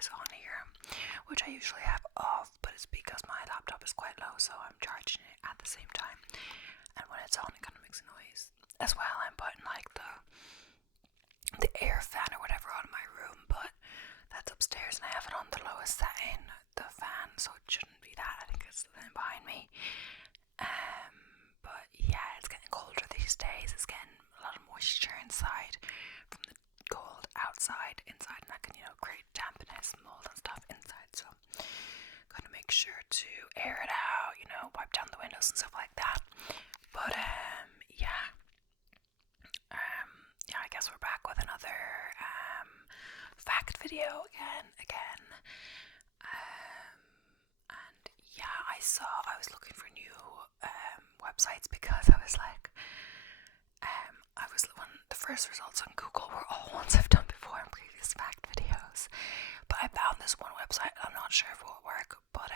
speakers on here, which I usually have off, but it's because my laptop is quite low, so I'm charging it at the same time. And when it's on, it kind of makes a noise. As well, I'm putting like the air fan or whatever on in my room, but that's upstairs and I have it on the lowest setting, the fan, so it shouldn't be that. I think it's the thing behind me. But yeah, it's getting colder these days. It's getting a lot of moisture inside from the cold outside, inside, and that can, create dampness, mold and stuff inside. So gotta make sure to air it out, wipe down the windows and stuff like that. But I guess we're back with another fact video again. And yeah, I was looking for new websites because I was like, the first results on Google were all ones I've done before in previous fact videos, but I found this one website. I'm not sure if it will work, but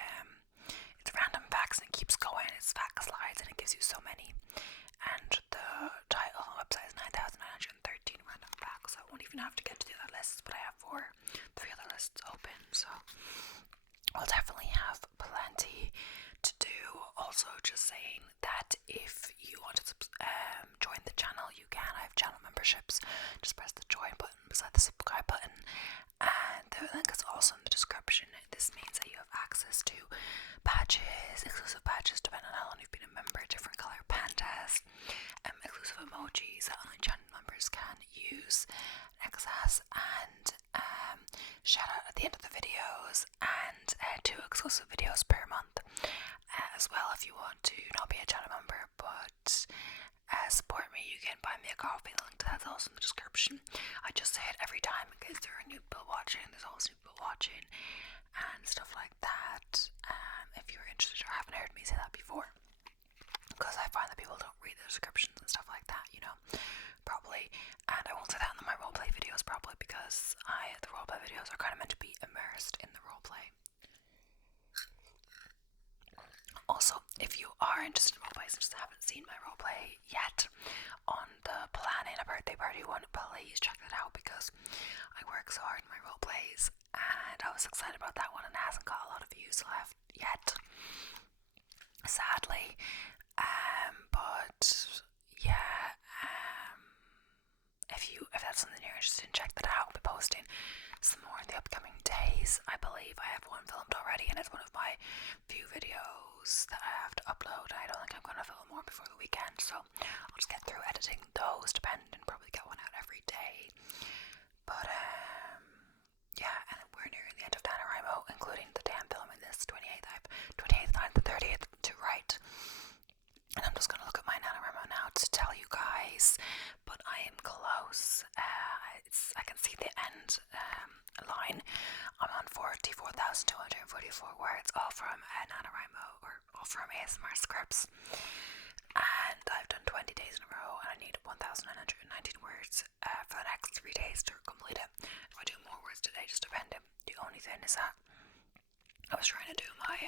it's random facts and it keeps going. It's fact slides and it gives you so many, and the title of the website is 9,913 random facts, so I won't even have to get to the other lists, but I have 3 other lists open, so I'll definitely have plenty to do. Also, just saying that if you want to join the channel, you can. I have channel memberships. Just press the join button beside the subscribe button, and the link is also in the description. This means that you have access to badges, exclusive badges depending on how long you've been a member, different color pandas, exclusive emojis that only channel members can use, access, and shout out at the end of the videos, and 2 exclusive videos per month. As well, if you want to not be a channel member but support me, you can buy me a coffee. The link to that's also in the description. I just say it every time in case there are new people watching. There's always new people watching and stuff like that. If you're interested or haven't heard me say that before, because I find that people don't read the descriptions and stuff like that, probably. And I won't say that in my roleplay videos, probably because the roleplay videos are kind of meant to be immersed in the roleplay. Also, if you are interested in roleplays and just haven't seen my roleplay yet on the planning a birthday party one, please check that out, because I work so hard in my roleplays and I was excited about that one, and it hasn't got a lot of views left yet, sadly. But yeah, if that's something you're interested in, check that out. I'll be posting some more in the upcoming days. I believe I have one filmed already, and it's one of my few videos that I have to upload. I don't think I'm going to film more before the weekend, so I'll just get through editing those, depending, and probably get one out every day. But yeah, and we're nearing the end of NaNoWriMo, including the day I'm filming this, 28th. I have 28th, 9th, and 30th to write. And I'm just going to look at my NaNoWriMo now to tell you guys, but I am close. I can see the end line. I'm on 44,244 words, all from NaNoWriMo, or all from ASMR scripts. And I've done 20 days in a row, and I need 1,919 words for the next 3 days to complete it. If I do more words today, just depending. The only thing is that I was trying to do my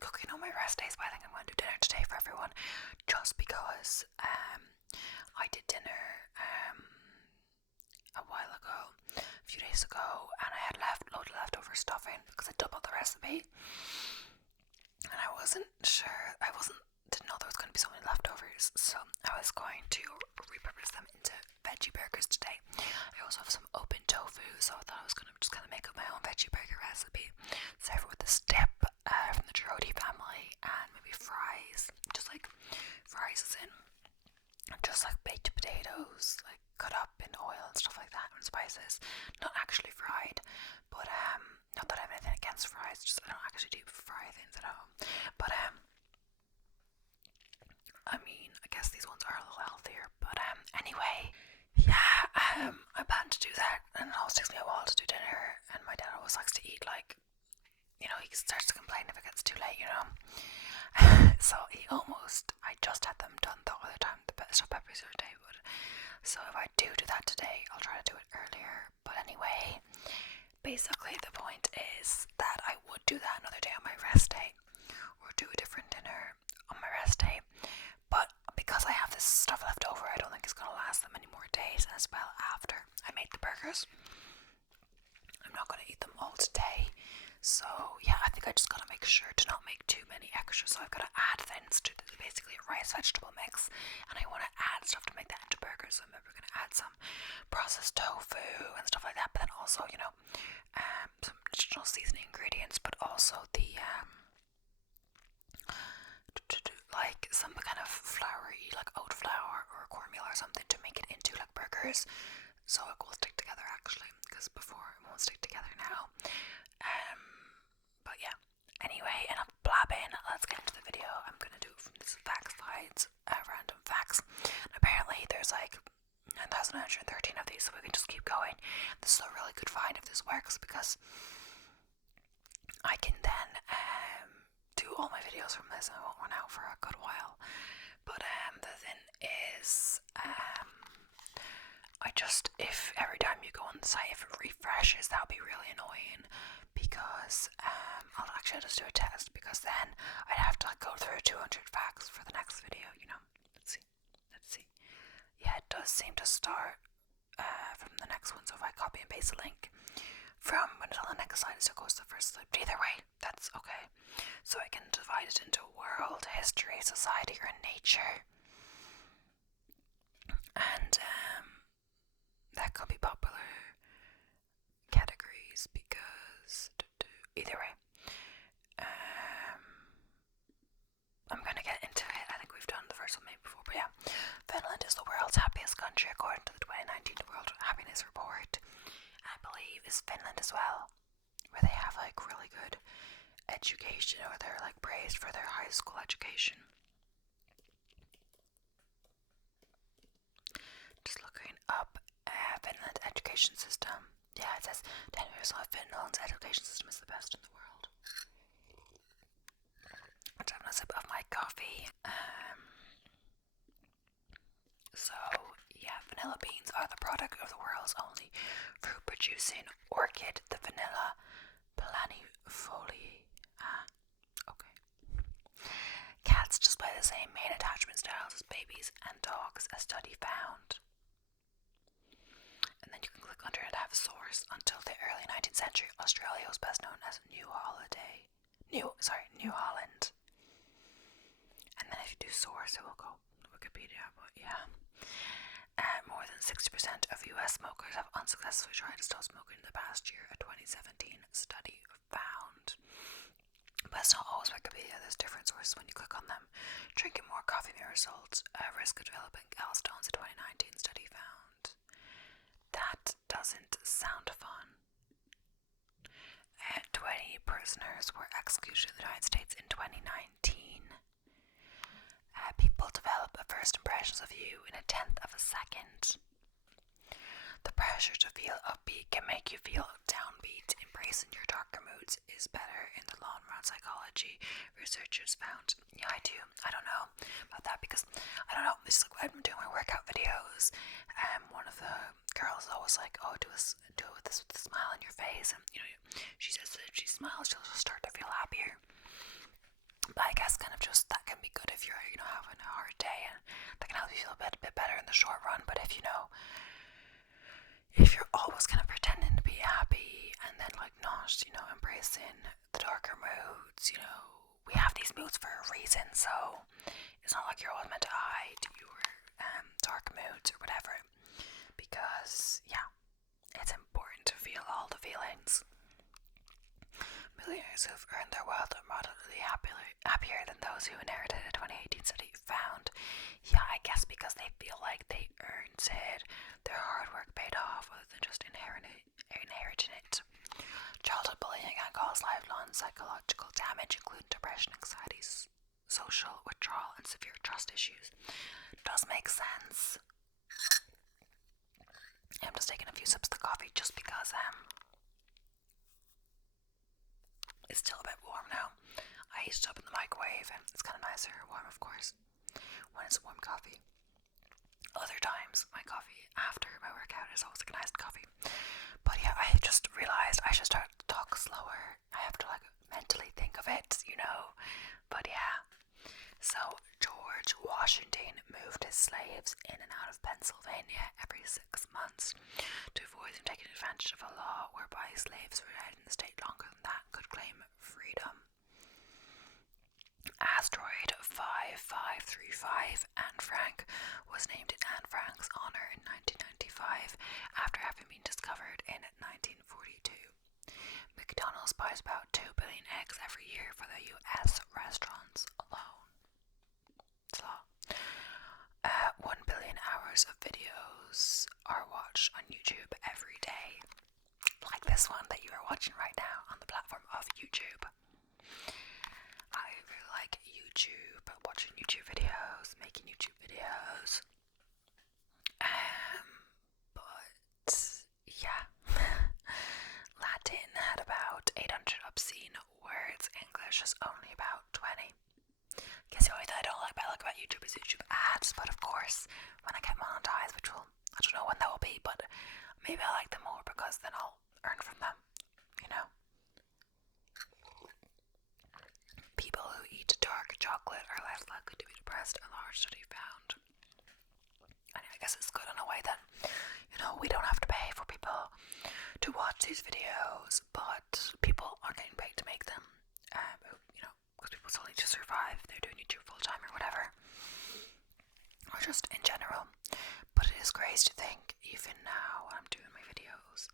cooking on my rest days, but I think I'm going to do dinner today for everyone, just because I did dinner a while ago, a few days ago, and I had loads of leftover stuffing because I doubled the recipe, and I didn't know there was going to be so many leftovers, so I was going to repurpose them into veggie burgers today. I also have some open tofu, so I thought I was going to just kind of make up my own veggie burger recipe, serve it with this dip from the Girardi family, and maybe fries, just like fries as in just like baked potatoes, like cut up in oil and stuff like that, and spices, not actually fried. But not that I have anything against fries, just I don't actually deep fry things at home. But I mean, I guess these ones are a little healthier. But anyway, yeah, I plan to do that, and it always takes me a while to do dinner, and my dad always likes to eat like, he starts to complain if it gets too late, So I just had them done the other time, the stuffed peppers the other day, but so if I do that today, I'll try to do it earlier. But anyway, basically the point is that I would do that another day on my rest day, or do a different dinner on my rest day, but because I have this stuff left over, I don't think it's going to last that many more days, as well after I make the burgers. I'm not going to eat them all today. sauce, and I want to add stuff to make that into burgers. So I'm maybe going to add some processed tofu and stuff like that, but then also, you know, some additional seasoning ingredients, but also the like some kind of floury, like oat flour or cornmeal or something, to make it into like burgers, so it will stick together actually, because before it won't stick together now. But yeah, anyway, enough blabbing, let's get into the video. I'm gonna do it from this facts slides, random facts. Apparently there's like 9,913 of these, so we can just keep going. This is a really good find if this works, because I can then do all my videos from this and I won't run out for a good while. But the thing is, I just, if every time you go on the site, if it refreshes, that would be really annoying, because I'll actually just do a test, because then I'd have to like go through 200 facts for the next video, you know. Let's see. Yeah, it does seem to start from the next one, so if I copy and paste the link from until the next slide, so it goes to the first slide. But either way, that's okay. So I can divide it into world, history, society, or nature. And that could be popular categories, because either way, I'm gonna get into it. I think we've done the first one maybe before, but yeah. Finland is the world's happiest country according to the 2019 World Happiness Report. I believe is Finland as well, where they have like really good education, or they're like praised for their high school education. Just looking up Finland education system. Yeah, it says 10 years old, Finland's education system is the best in the world. Let's have a sip of my coffee. So yeah, vanilla beans are the product of the world's only fruit-producing orchid, the vanilla planifolia. Okay. Cats display the same main attachment styles as babies and dogs, a study found. And then you can click under it to have a source. Until the early 19th century, Australia was best known as New Holland. And then if you do source, it will go to Wikipedia, but yeah. More than 60% of US smokers have unsuccessfully tried to stop smoking in the past year, a 2017 study found. But it's not always Wikipedia, there's different sources when you click on them. Drinking more coffee may result risk of developing gallstones, a 2019 study found. That doesn't sound fun. 20 prisoners were executed in the United States in 2019. People develop a first impressions of you in a tenth of a second. The pressure to feel upbeat can make you feel downbeat. Embracing your darker moods is better in the long run, psychology researchers found. Yeah, I do. I don't know about that, because I don't know. It's like when I'm doing my workout videos, one of the girls is always like, "Oh, do it with a smile on your face," and you know, she says that if she smiles, she'll just start to feel happier. But I guess kind of just that can be good if you're, you know, having a hard day, and that can help you feel a bit better in the short run. But if if you're always kind of pretending to be happy and then like not, you know, embracing the darker moods, you know, we have these moods for a reason, so it's not like you're always meant to hide your dark moods or whatever, because yeah, it's important to feel all the feelings. Millionaires who've earned their wealth are moderately happier than those who inherited, a 2018 study found. Yeah, I guess because they feel like they earned it, their hard work paid off, rather than just inheriting it. Childhood bullying can cause lifelong psychological damage, including depression, anxiety, social withdrawal, and severe trust issues. Does make sense. I'm just taking a few sips of the coffee just because it's still a bit warm now. I heated it up in the microwave, and it's kind of nicer warm, of course, when it's warm coffee. Other times, my coffee after my workout is always like a nice coffee. But yeah, I just realized I should start to talk slower. I have to like mentally think of it, you know. But yeah. So George Washington moved his slaves in and out of Pennsylvania every 6 months to avoid them taking advantage of a law whereby slaves residing in the state longer than that could claim freedom. Asteroid 5535 Anne Frank was named in Anne Frank's honor in 1995 after having been discovered in 1942. McDonald's buys about 2 billion eggs every year for the US restaurants alone. It's a lot. 1 billion hours of videos are watched on YouTube every day. Like this one that you are watching right now on the platform of YouTube. I really like YouTube, watching YouTube videos, making YouTube videos. But yeah. Latin had about 800 obscene words. English is only about 20. Guess the only thing I don't like about YouTube is YouTube ads, but of course, when I get monetized, which will, I don't know when that will be, but maybe I like them more because then I'll earn from them, you know? People who eat dark chocolate are less likely to be depressed, a large study found. And I guess it's good in a way that, you know, we don't have to pay for people to watch these videos, but people are getting paid to make them. You know, because people still need to survive. They're doing YouTube full time or whatever, or just in general. But it is crazy to think, even now when I'm doing my videos,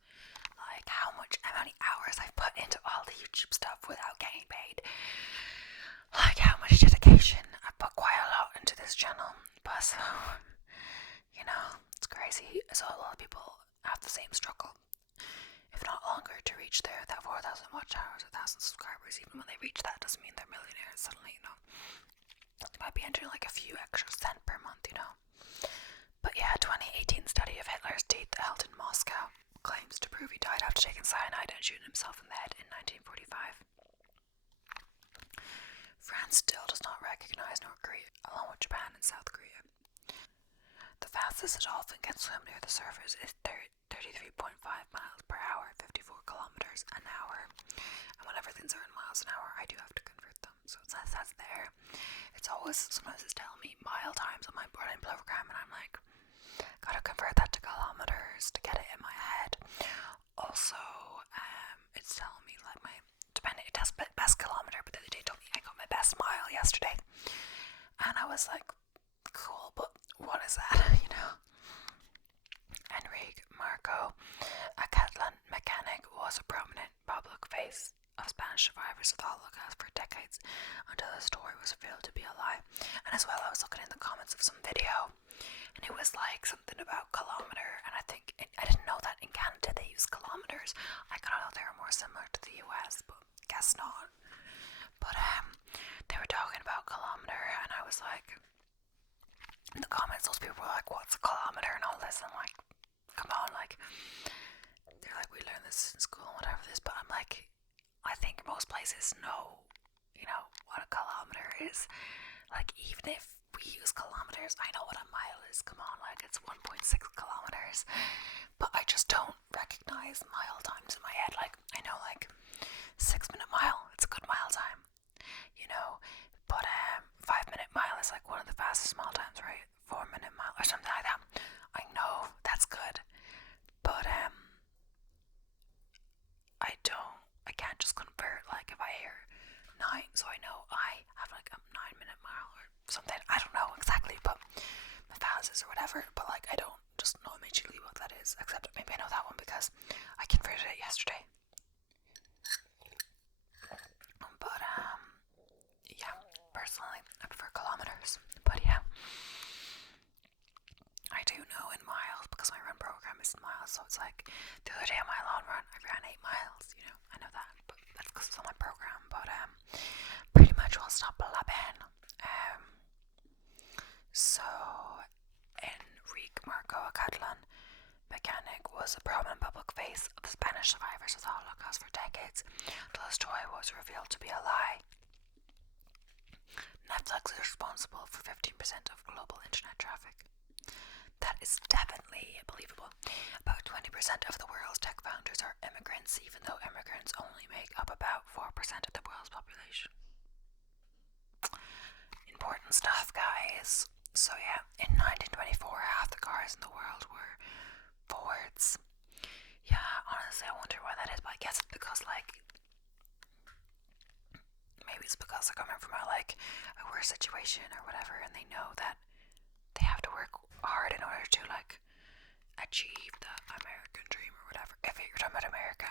like how many hours I've put into all the YouTube stuff without getting paid. Like how much dedication I put quite a lot into this channel. But so, you know, it's crazy. So a lot of people have the same struggle, if not longer, to reach that 4,000 watch hours, 1,000 subscribers. Even when they reach that, doesn't mean they're millionaires suddenly, you know. They might be entering like a few extra cents per month, you know. But yeah, a 2018 study of Hitler's teeth held in Moscow claims to prove he died after taking cyanide and shooting himself in the head in 1945. France still does not recognize North Korea, along with Japan and South Korea. The fastest a dolphin can swim near the surface is 33.5 miles per hour, 54 kilometers an hour. And whenever things are in miles an hour, I do have to convert them. So it says that's there. It's always, sometimes it's telling me mile times on my running program, and I'm like, gotta convert that to kilometers to get it in my head. Also, it's telling me like it does best kilometer, but the other day told me I got my best mile yesterday. And I was like, cool, but what is that, you know? Enrique Marco, a Catalan mechanic, was a prominent public face of Spanish survivors of the Holocaust for decades until the story was revealed to be a lie. And as well, I was looking in the comments of some video, and it was like something about kilometer, and I didn't know that in Canada they use kilometers. I thought they were more similar to the US, but guess not. But they were talking about kilometer, and I was like, in the comments, those people were like, what's a kilometer and all this, and I'm like, come on, like, they're like, we learned this in school and whatever this, but I'm like, I think most places know, you know, what a kilometer is. Like, even if we use kilometers, I know what a mile is, come on, like, it's 1.6 kilometers, but I just don't recognize mile times in my head. Like, I know, like, 6-minute mile, it's a good mile time, you know, but 5-minute mile is like one of the fastest mile times, right? 4-minute mile or something like that. I know that's good, but I can't just convert. Like if I hear 9, so I know I have like a 9-minute mile or something. I don't know exactly, but my fastest or whatever. But like I don't just know immediately what that is. Except maybe I know that one because I converted it yesterday. But yeah, personally I prefer kilometers. But yeah, I do know in miles because my run program is in miles. So it's like the other day on my long run I ran 8 miles. You know, I know that, but that's because it's on my program. But pretty much won't stop blabbing. So Enrique Marco, a Catalan mechanic, was a prominent public face of the Spanish survivors of the Holocaust for decades until the story was revealed to be a lie. Netflix is responsible for 15% of global internet traffic. That is definitely believable. About 20% of the world's tech founders are immigrants, even though immigrants only make up about 4% of the world's population. Important stuff, guys. So yeah, in 1924, half the cars in the world were Fords. Yeah, honestly, I wonder why that is, but I guess it's because, like, maybe it's because they're coming from a worse situation or whatever, and they know that they have to work hard in order to achieve the American dream or whatever. If you're talking about America,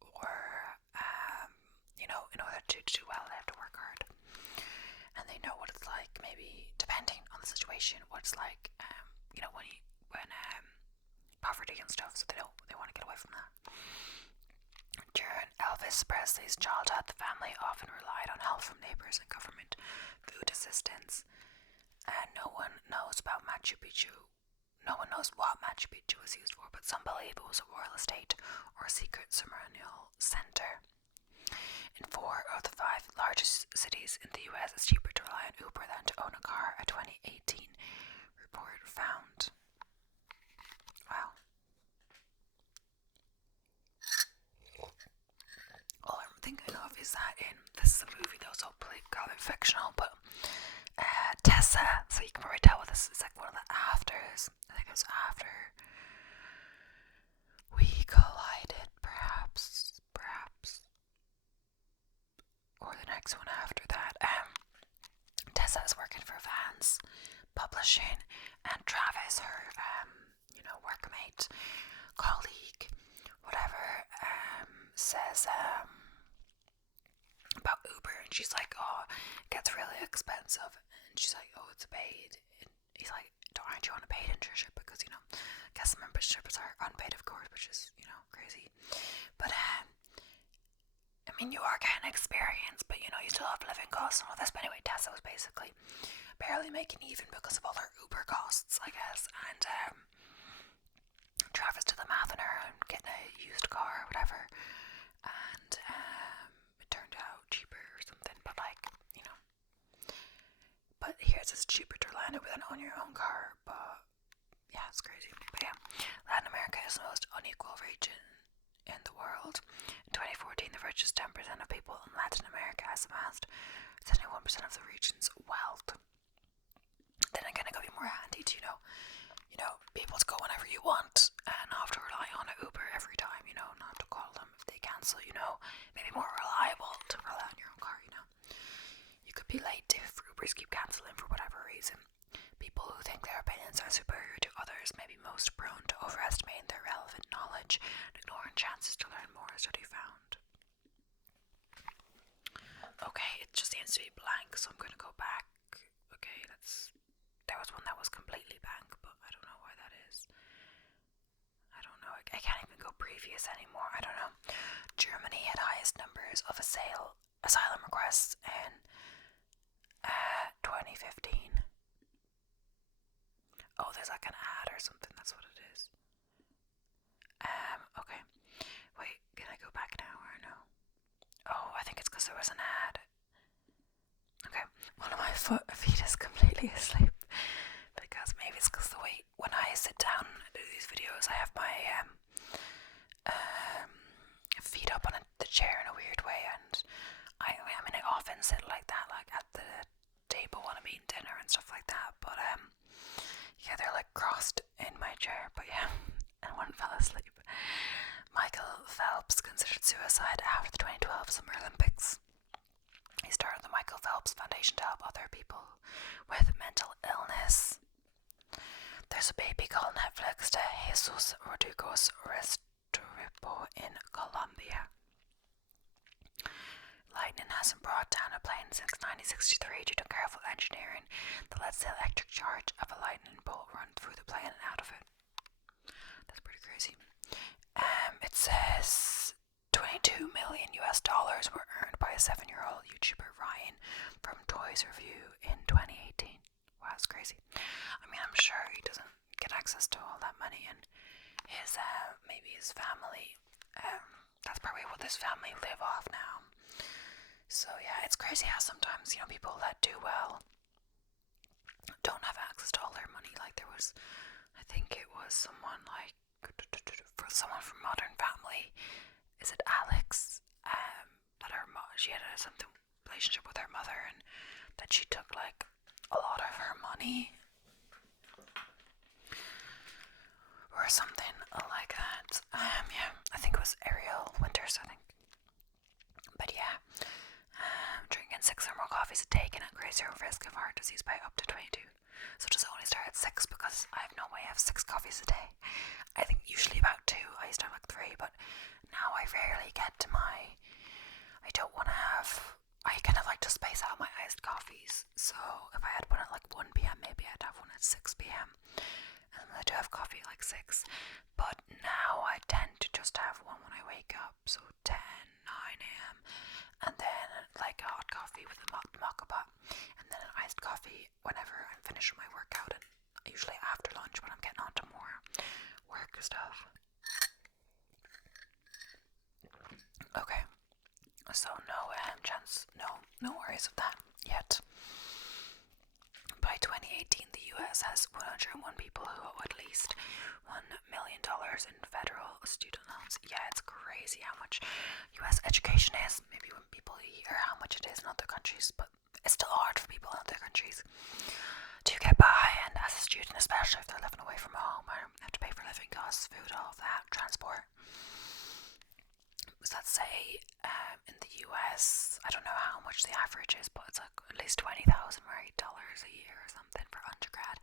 or in order to do well, they have to work hard, and they know what it's like. Maybe depending on the situation, what it's like, when poverty and stuff. So they want to get away from that. During Elvis Presley's childhood, the family often relied on help from neighbors and government food assistance. And no one knows about Machu Picchu. No one knows what Machu Picchu was used for, but some believe it was a royal estate or a secret ceremonial center. In 4 of the 5 largest cities in the US, it's cheaper to rely on Uber than to own a car, a 2018 report found. Wow. All I'm thinking of is that this is a movie that was hopefully called fictional, but Tessa, so you can probably tell what this is like one of the afters. I think it was after we collided, perhaps, or the next one after that. Tessa is working for Vans Publishing, and Travis, her workmate, colleague, whatever, says about Uber, and she's like, oh, it gets really expensive, and she's like, oh, it's paid, and he's like, aren't you on a paid internship, because guest memberships are unpaid, of course, which is crazy, but you are getting experience, but you still have living costs and all this. But anyway, Tessa was basically barely making even because of all her Uber costs, I guess, and Travis did the math on her and getting a used car or whatever, and it turned out cheaper or something, but but here's it's cheaper to land it with own your own car, but yeah, it's crazy. But yeah, Latin America is the most unequal region in the world. In 2014, the richest 10% of people in Latin America has amassed 71% of the region's wealth. Then again, it could be more handy to be able to go whenever you want and not have to rely on an Uber every time, not have to call them if they cancel, maybe more reliable to rely on your own car, You could be late if Ubers keep cancelling for whatever reason. People who think their opinions are superior to others may be most prone to overestimating their relevant knowledge and ignoring chances to learn more, a study found. Okay, it just seems to be blank, so I'm going to go back. Okay, there was one that was completely blank, but I don't know why that is. I don't know. I can't even go previous anymore. I don't know. Germany had highest numbers of asylum requests in 2015. Oh, there's like an ad or something. That's what it is. Okay. Wait, can I go back now or no? Oh, I think it's because there was an ad. Okay. One of my feet is completely asleep. Because maybe it's because the way when I sit down and do these videos, I have my feet up on the chair in a weird way, and I often sit like that, like at the table when I'm eating dinner and stuff like that. But yeah, they're like crossed in my chair. But yeah, and one fell asleep. Michael Phelps considered suicide after the 2012 Summer Olympics. He started the Michael Phelps Foundation to help other people with mental illness. There's a baby called Netflix to Jesus Rodriguez Restrepo in Colombia. Lightning hasn't brought down a plane since 1963 due to careful engineering that lets the electric charge of a lightning bolt run through the plane and out of it. That's pretty crazy. It says $22 million were earned by a 7-year-old YouTuber Ryan from Toys Review in 2018. Wow, that's crazy. I'm sure he doesn't get access to all that money, and his maybe his family. That's probably what this family live off now. So yeah, it's crazy how sometimes people that do well don't have access to all their money. Like there was, I think it was someone for someone from Modern Family. Is it Alex? That she had something relationship with her mother, and that she took like a lot of her money or something like that. Yeah, I think it was Ariel Winters, I think. But yeah, coffees a day can increase your risk of heart disease by up to 22. So does it only start at 6? Because I have no way I have 6 coffees a day. I think usually about 2. I used to have like 3, but now I rarely get to my... I don't want to have... I kind of like to space out my iced coffees. So if I had one at like 1 p.m, maybe I'd have one at 6 p.m. And I do have coffee at like 6. But now I tend to just have one when I wake up. So 10, 9 a.m. And then like a hot coffee with a mocha pot. And then an iced coffee whenever I'm finished with my workout. And usually after lunch when I'm getting on to more work stuff. Okay, so no no worries with that yet. By 2018, the US has 101 people who owe at least $1 million in federal student loans. Yeah, it's crazy how much US education is. Maybe when people hear how much it is in other countries, but it's still hard for people in other countries to get by, and as a student, especially if they're living away from home, or have to pay for living costs, food, all of that, transport. So let's say in the US, I don't know how much the average is, but it's like at least $20,000 a year or something for undergrad.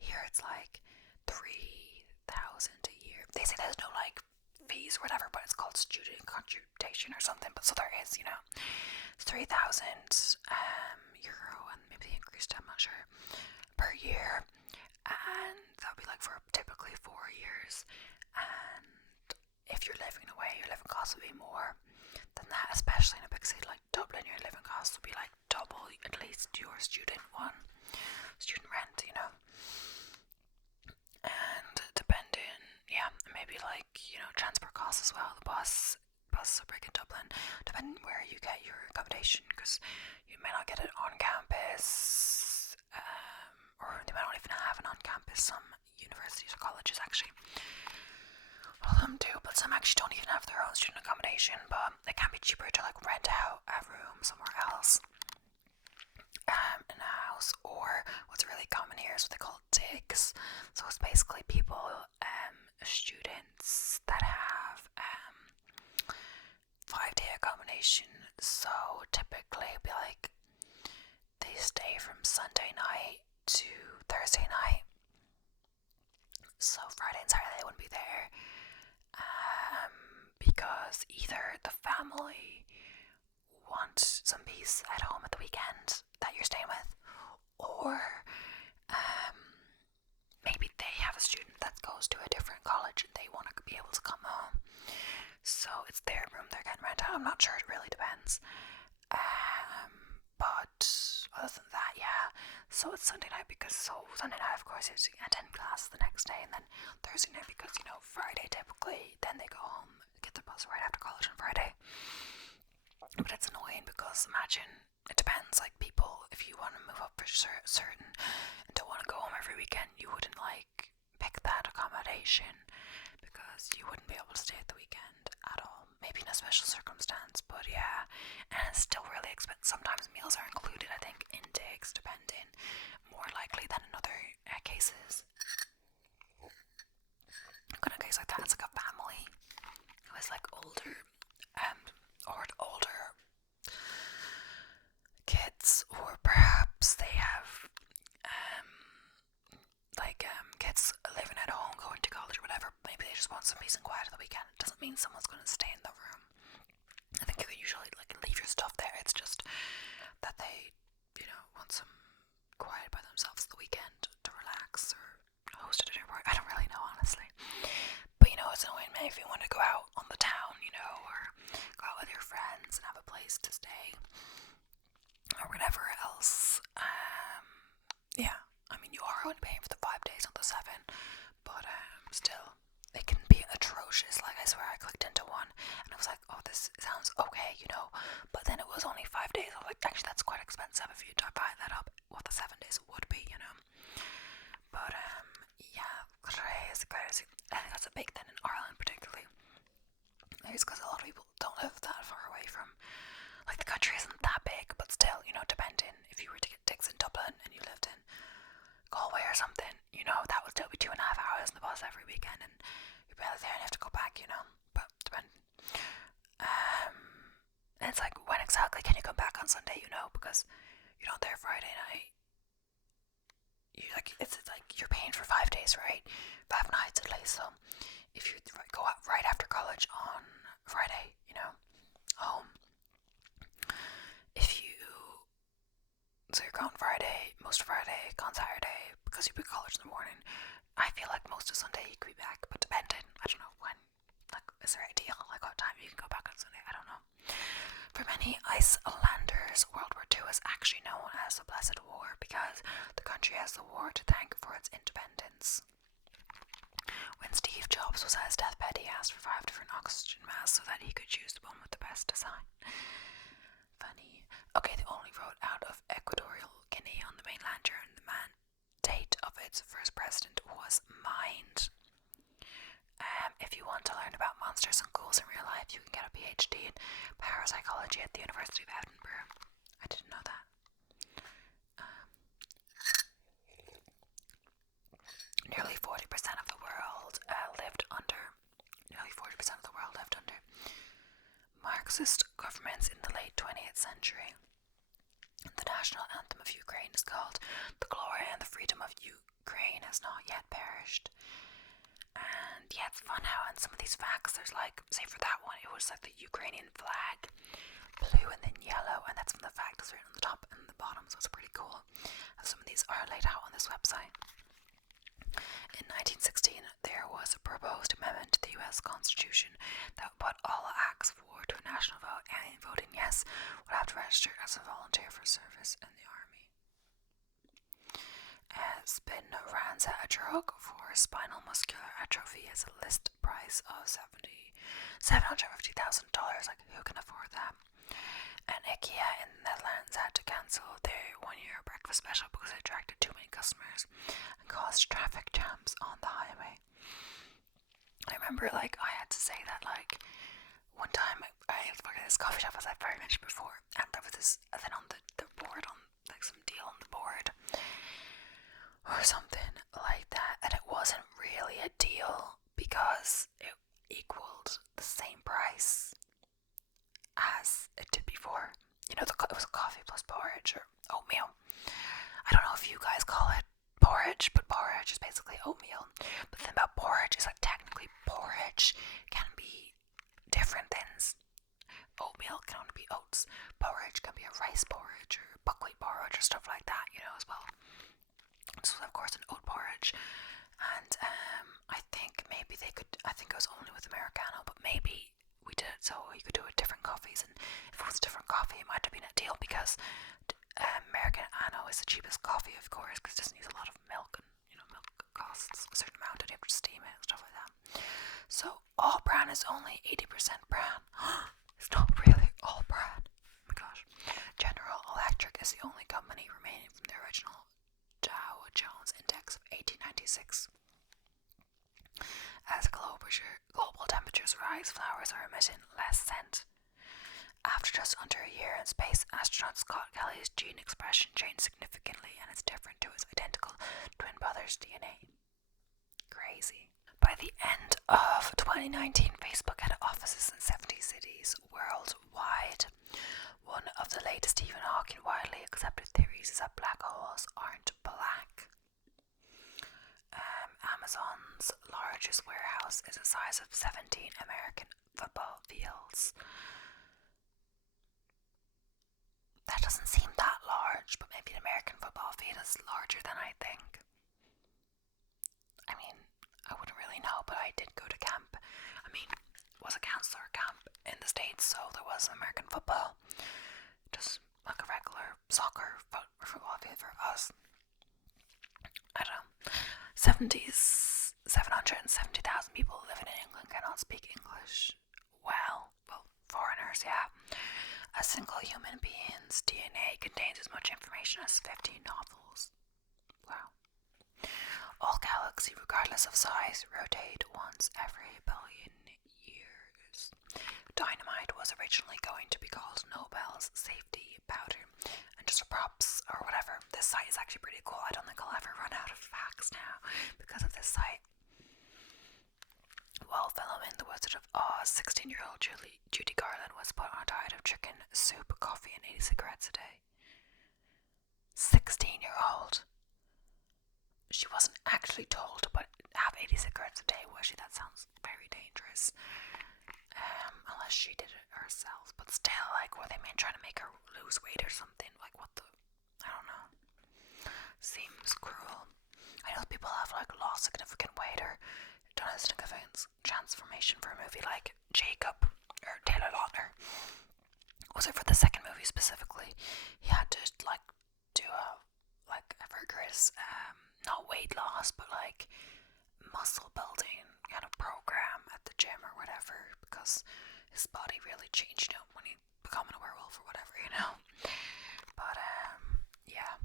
Here it's like $3,000 a year. They say there's no like fees or whatever, but it's called student contribution or something. But so there is, you know, it's 3,000 euro, and maybe they increased, I'm not sure, per year, and that'll be like for typically 4 years. And if you're living away, your living costs will be more than that, especially in a big city like Dublin. Your living costs will be like double at least your student rent, you know. And depending, yeah, maybe like, you know, transport costs as well. The buses are big in Dublin, depending where you get your accommodation, because you may not get it on campus, or they might not even have it on campus. Some universities or colleges actually, all of them do, but some actually don't even have their own student accommodation. But it can be cheaper to like rent out a room somewhere else, in a house. Or what's really common here is what they call digs. So it's basically people, students that have 5-day accommodation. So typically it'd be like they stay from Sunday night to Thursday night. So Friday and Saturday they wouldn't be there, because either the family want some peace at home at the weekend that you're staying with, or maybe they have a student that goes to a different college and they want to be able to come home. So it's their room they're getting rented out. I'm not sure, it really depends. But other than that, yeah. So it's Sunday night because Sunday night, of course, you attend class the next day, and then Thursday night because, you know, Friday typically, then they go home, get their bus right after college on Friday. But it's annoying because imagine, it depends, like people, if you want to move up for certain and don't want to go home every weekend, you wouldn't like pick that accommodation because you wouldn't be able to stay at the weekend at all. Maybe in a special circumstance, but yeah. And it's still really expensive. Sometimes meals are included, I think, in digs, depending, more likely than in other cases. In a case like that, it's like a family who is like older, or older kids, or perhaps they have kids living at home, going to college or whatever. Maybe they just want some peace and quiet at the weekend. It doesn't mean someone's going to stay in the room. I think you can usually like leave your stuff there. It's just that they, you know, want some quiet by themselves the weekend to relax or host a dinner party. I don't really know, honestly. But you know, it's annoying if you want to go out on the town, you know, or go out with your friends and have a place to stay or whatever else. Yeah, I mean, you are only paying for the 5 days, not the 7, but still, it can be atrocious. Like, I swear I clicked into one and I was like, oh, this sounds okay, you know, but then it was only 5 days. I was like, actually, that's quite expensive if you divide that up, what the 7 days would be, you know. But yeah, crazy. I think that's a big thing in Ireland particularly. Maybe it's because a lot of people don't live that far away from, like, the country isn't that big, but still, you know, depending, if you were to get digs in Dublin and you lived in Galway or something, you know, that would still be 2.5 hours in the bus every weekend, and you're barely there and you have to go back, you know. But depending, and it's like, when exactly can you come back on Sunday, you know, because you're not there Friday night. You like it's like you're paying for 5 days, right? 5 nights at least. So if you go out right after college on Friday, home. If you so you're gone Friday, most of Friday, gone Saturday because you put college in the morning. I feel like most of Sunday you could be back, but depending, I don't know when. Like, is there a deal? Like, what time you can go back on Sunday? I don't know. For many Icelanders, World War II is actually known as the Blessed War because the country has the war to thank for its independence. When Steve Jobs was at his deathbed, he asked for 5 different oxygen masks so that he could choose the one with the best design. Funny. Okay, the only road out of Equatorial Guinea on the mainland during the mandate of its first president was mined. If you want to learn about monsters and ghouls in real life, you can get a PhD in parapsychology at the University of Edinburgh. I didn't know that. Nearly 40% of the world lived under Marxist governments in the late 20th century. The national anthem of Ukraine is called "The Glory and the Freedom of Ukraine Has Not Yet Perished." And yeah, it's fun how in some of these facts there's like, say for that one, it was like the Ukrainian flag, blue and then yellow, and that's from the fact that's written on the top and the bottom, so it's pretty cool. Some of these are laid out on this website. In 1916, there was a proposed amendment to the US Constitution that would put all acts of war to a national vote, and voting yes would have to register as a volunteer for service in the army. Spinraza, a drug for spinal muscular atrophy, has a list price of $750,000. Like, who can afford that? And IKEA in the Netherlands had to cancel their 1-year breakfast special because it attracted too many customers and caused traffic jams on the highway. I remember, like, I had to say that, like, one time I had to work at this coffee shop, as I've already mentioned before, and there was this, and then on the board, on, like, some deal on the board, or something like that, and it wasn't really a deal because it equaled the same price as it did before. It was coffee plus porridge or oatmeal. I don't know if you guys call it porridge, but porridge is basically oatmeal. But the thing about porridge is, like, technically porridge can be different things. Oatmeal can only be oats. Porridge can be a rice porridge or buckwheat porridge or stuff like that, as well. This was, of course, an oat porridge, and I think maybe I think it was only with Americano, but maybe we did it so you could do it with different coffees, and if it was different coffee, it might have been a deal because Americano is the cheapest coffee, of course, because it doesn't use a lot of milk, and milk costs a certain amount, and you have to steam it and stuff like that. So all bran is only 80% bran. It's not really all bran. Oh my gosh. General Electric is the only company remaining from the original Dow Jones Index of 1896. As global temperatures rise, flowers are emitting less scent. After just under a year in space, astronaut Scott Kelly's gene expression changed significantly, and it's different to his identical twin brother's DNA. Crazy. By the end of 2019, Facebook had offices in 70 cities worldwide. One of the latest Stephen Hawking widely accepted theories is that black holes aren't black. Amazon's largest warehouse is the size of 17 American football fields. That doesn't seem that large, but maybe an American football field is larger than I think. I mean, I wouldn't really know, but I did go to camp. I mean, it was a counselor camp in the States, so there was American football. Just like a regular soccer football field for us. I don't know. 770,000 people living in England cannot speak English well, foreigners, yeah. A single human being's DNA contains as much information as 50 novels. Wow. All galaxies, regardless of size, rotate once every billion years. Dynamite was originally going to be called Nobel's safety powder, and just for props or whatever, this site is actually pretty cool. I don't think I'll ever run out of facts now because of this site. While filming The Wizard of Oz, 16-year-old Judy Garland was put on a diet of chicken, soup, coffee, and 80 cigarettes a day. 16-year-old. She wasn't actually told to have 80 cigarettes a day, was she? That sounds very dangerous. Unless she did it herself. But still, like, were they trying to make her lose weight or something? Like, what the? I don't know. Seems cruel. I know people have, like, lost significant weight or done a significant transformation for a movie like Jacob or Taylor Lautner. Was it for the second movie specifically? He had to, like, do a rigorous, not weight loss, but like muscle building kind of program at the gym or whatever, because his body really changed, when he becoming a werewolf or whatever, But yeah,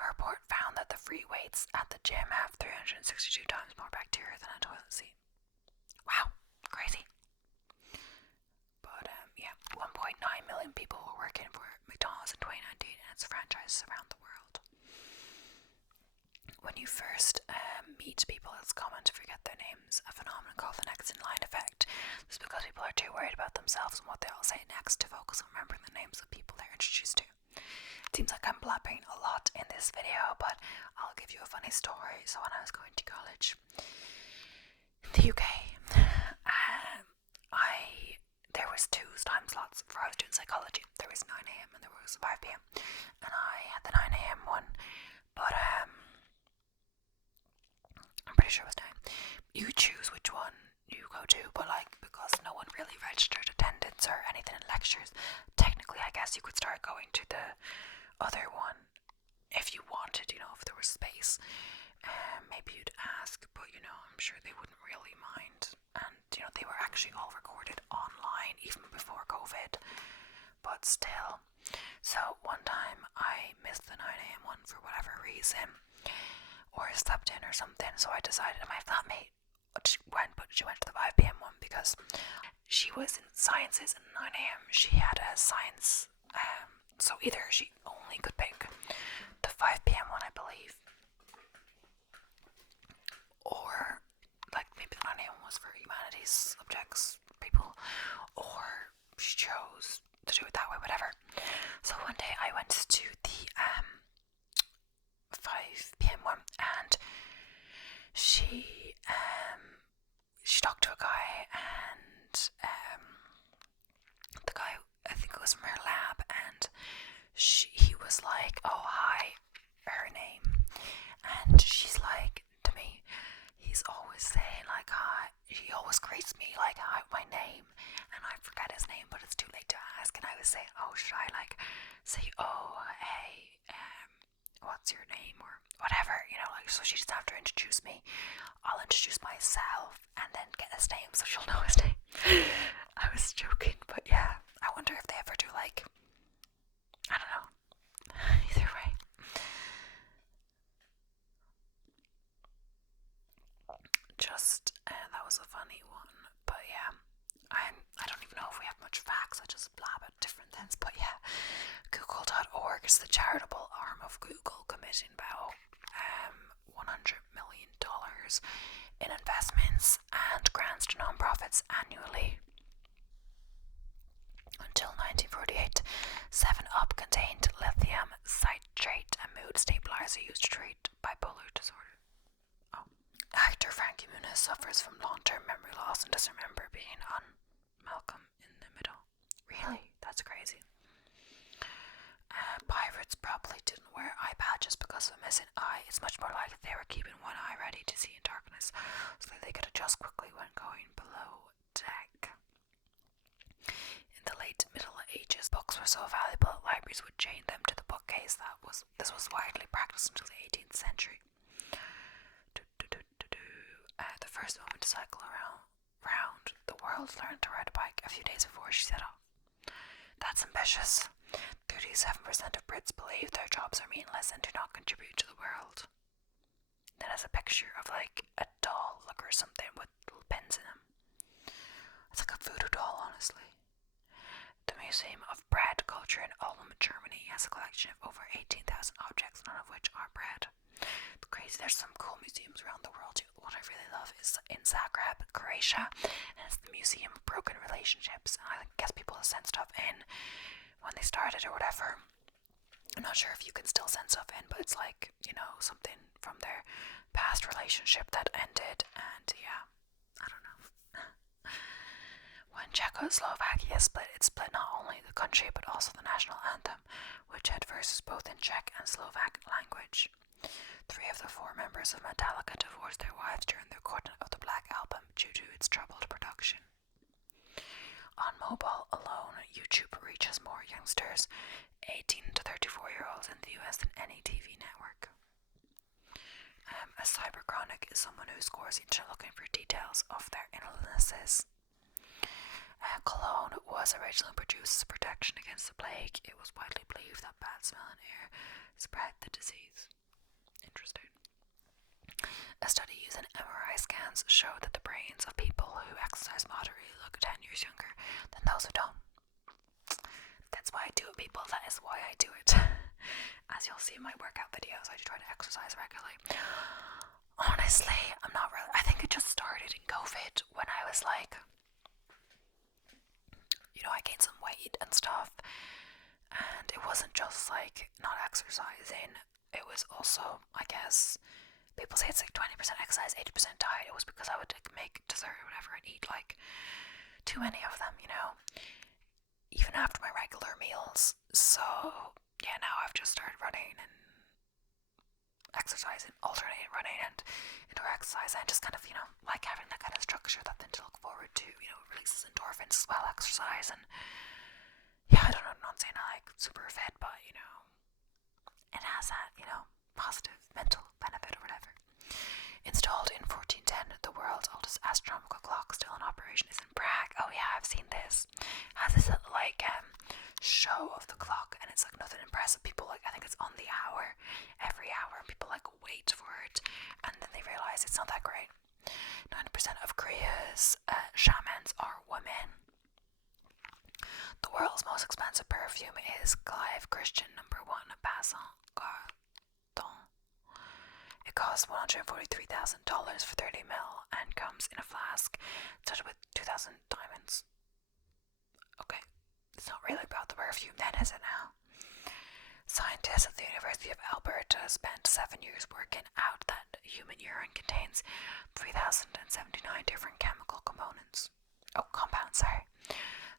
a report found that the free weights at the gym have 362 times more bacteria than a toilet seat. Wow, crazy. But yeah, 1.9 million people were working for McDonald's in 2019 and its franchises around the world. When you first meet people, it's common to forget their names, a phenomenon called the next in line effect. This is because people are too worried about themselves and what they'll say next to focus on remembering the names of people they're introduced to. It seems like I'm blabbering a lot in this video, but I'll give you a funny story. So when I was going to college in the UK, there was 2 time slots for I was doing psychology. There was 9 a.m. and there was 5 p.m. and I had the 9 a.m. one, but I'm pretty sure it was 9. You choose which one you go to, but like, because no one really registered attendance or anything in lectures, technically I guess you could start going to the other one if you wanted, if there was space. Maybe you'd ask, but I'm sure they wouldn't really mind. And they were actually all recorded online even before COVID, but still. So one time I missed the 9 a.m. one for whatever reason, or slept in or something, so I decided, my flatmate went, but she went to the 5 p.m. one because she was in sciences at 9 a.m. She had a science, so either she only could pick the 5 p.m. one, I believe, or like maybe the 9 a.m. one was for humanities subjects people, or she chose to do it that way, whatever. So one day I went to the 5 p.m. one, and she talked to a guy, and the guy, I think it was from her lab, and he was like, oh hi, her name, and she's like to me, he's always saying like hi, he always greets me like hi, my name, and I forget his name, but it's too late to ask, and I was saying, oh, should I like say, oh hey, what's your name or whatever, like, so she doesn't have to introduce me. I'll introduce myself and then get his name so she'll know his name. I was joking, but yeah, I wonder if they ever do, like, I don't know. Either way, just that was a funny one. But yeah, I don't even know if we have much facts. I just blab at different things. But yeah, Google.org is the charitable arm of Google, committing about $100 million in investments and grants to non-profits annually. Until 1948, 7-Up contained lithium citrate, a mood stabilizer used to treat bipolar disorder. Actor Frankie Muniz suffers from long-term memory loss and doesn't remember being on Malcolm in the Middle. Really? That's crazy. Pirates probably didn't wear eye patches because of a missing eye. It's much more likely they were keeping one eye ready to see in darkness so that they could adjust quickly when going below deck. In the late Middle Ages, books were so valuable that libraries would chain them to the bookcase. This was widely practiced until the 18th century. The first woman to cycle around the world learned to ride a bike a few days before she set off. That's ambitious. 37% of Brits believe their jobs are meaninless and do not contribute to the world. Then has a picture of like a doll look or something with little pins in them. It's like a voodoo doll, honestly. The Museum of Bread Culture in Ulm, Germany has a collection of over 18,000 objects, none of which are bread. Crazy, there's some cool museums around the world. What I really love is in Zagreb, Croatia, and it's the Museum of Broken Relationships. I guess people have sent stuff in when they started or whatever. I'm not sure if you can still send stuff in, but it's like, you know, something from their past relationship that ended, and yeah, I don't know. When Czechoslovakia split, it split not only the country but also the national anthem, which had verses both in Czech and Slovak language. 3 of the 4 members of Metallica divorced their wives during the recording of the Black Album due to its troubled production. On mobile alone, YouTube reaches more youngsters, 18 to 34-year-olds in the US than any TV network. A cyberchronic is someone who scores the internet looking for details of their illnesses. Cologne was originally produced as a protection against the plague. It was widely believed that bad smell in air spread the disease. Interesting. A study using MRI scans showed that the brains of people who exercise moderately look 10 years younger than those who don't. That's why I do it, people. That is why I do it. As you'll see in my workout videos, I do try to exercise regularly. Honestly, I'm not really. I think it just started in COVID when I was like, you know, I gained some weight and stuff. And it wasn't just like not exercising. It was also, I guess, people say it's like 20% exercise, 80% diet. It was because I would like, make dessert or whatever and eat like too many of them, you know, even after my regular meals. So yeah, now I've just started running and exercising, alternating running and indoor exercise. I just kind of, you know, like having that kind of structure, that thing to look forward to, you know, releases endorphins as well, exercise. And yeah, I don't know, I'm not saying I like super fit, but you know, it has that, you know, positive mental benefit or whatever. Installed in 1410, the world's oldest astronomical clock still in operation is in Prague. Oh yeah, I've seen this. It has this little like show of the clock, and it's like nothing impressive. People like, I think it's on the hour, every hour, and people like wait for it, and then they realize it's not that great. 90% of Korea's shamans are women. The world's most expensive perfume is Clive Christian No. 1 Passant Gardon. It costs $143,000 for 30 ml and comes in a flask studded with 2,000 diamonds. Okay, it's not really about the perfume then, is it now? Scientists at the University of Alberta spent 7 years working out that human urine contains 3,079 different chemical components. Compounds, sorry.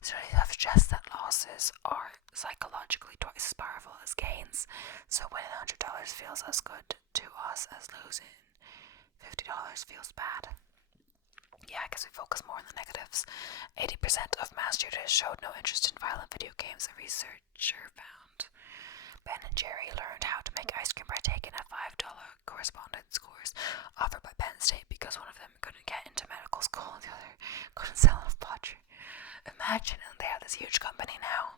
Studies have suggested that losses are psychologically twice as powerful as gains, so winning $100 feels as good to us as losing $50 feels bad. Yeah, I guess we focus more on the negatives. 80% of mass shooters showed no interest in violent video games, a researcher found. Ben and Jerry learned how to make ice cream by taking a $5 correspondence course offered by Penn State because one of them couldn't get into medical school and the other couldn't sell enough pottery. Imagine, and they have this huge company now.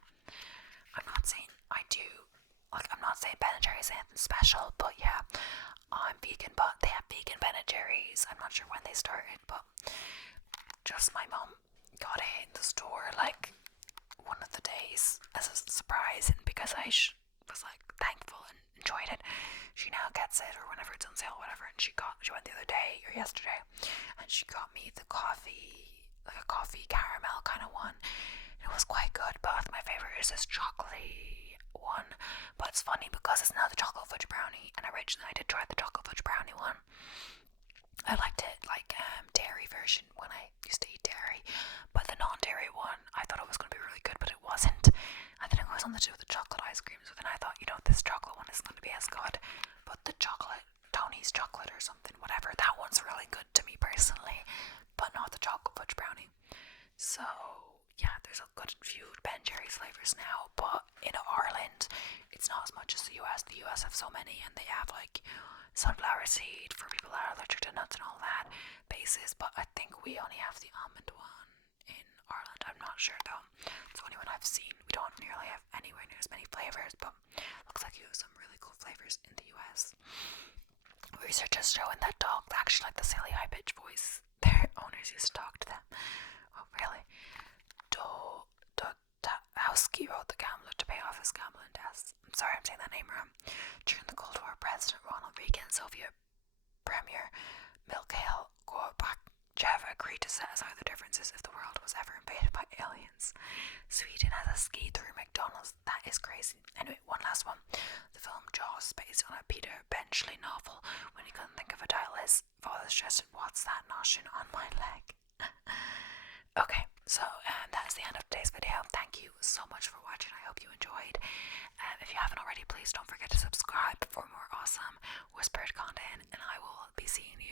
I'm not saying I do, like, I'm not saying Ben and Jerry's anything special, but yeah, I'm vegan, but they have vegan Ben and Jerry's. I'm not sure when they started, but just my mom got it in the store, like, one of the days as a surprise, and because I was, like, thankful and enjoyed it, she now gets it, or whenever it's on sale, whatever, and she went the other day, or yesterday, and she got me the coffee, like a coffee caramel kind of one. It was quite good, but my favorite is this chocolatey one. But it's funny because it's now the chocolate fudge brownie, and originally I did try the chocolate fudge brownie one. I liked it like dairy version when I used to eat dairy, but the non-dairy one I thought it was going to be really good, but it wasn't. And then it goes on to do with the chocolate ice cream, so then I thought, you know, this chocolate one isn't going to be as good, but the chocolate, Tony's chocolate or something, whatever, that one's really good to me personally, but not the chocolate fudge brownie. So yeah, there's a good few Ben Jerry's flavors now, but in Ireland it's not as much as the US. The US have so many, and they have like sunflower seed for people that are allergic to nuts and all that bases, but I think we only have the almond one in Ireland. I'm not sure though. It's the only one I've seen. We don't nearly have anywhere near as many flavors, but looks like you have some really cool flavors in the US. Research is showing that dogs actually like the silly high pitch voice their owners used to talk to them. Oh, really? Dostojevsky wrote The Gambler to pay off his gambling debts. I'm sorry I'm saying that name wrong. During the Cold War, President Ronald Reagan and Soviet Premier Mikhail Gorbachev agreed to says are the differences if the world was ever invaded by aliens. Sweden has a ski-through McDonald's. That is crazy. Anyway, one last one. The film Jaws is based on a Peter Benchley novel. When he couldn't think of a title, his father suggested, "What's that notion on my leg?" Okay, so that's the end of today's video. Thank you so much for watching. I hope you enjoyed. If you haven't already, please don't forget to subscribe for more awesome whispered content, and I will be seeing you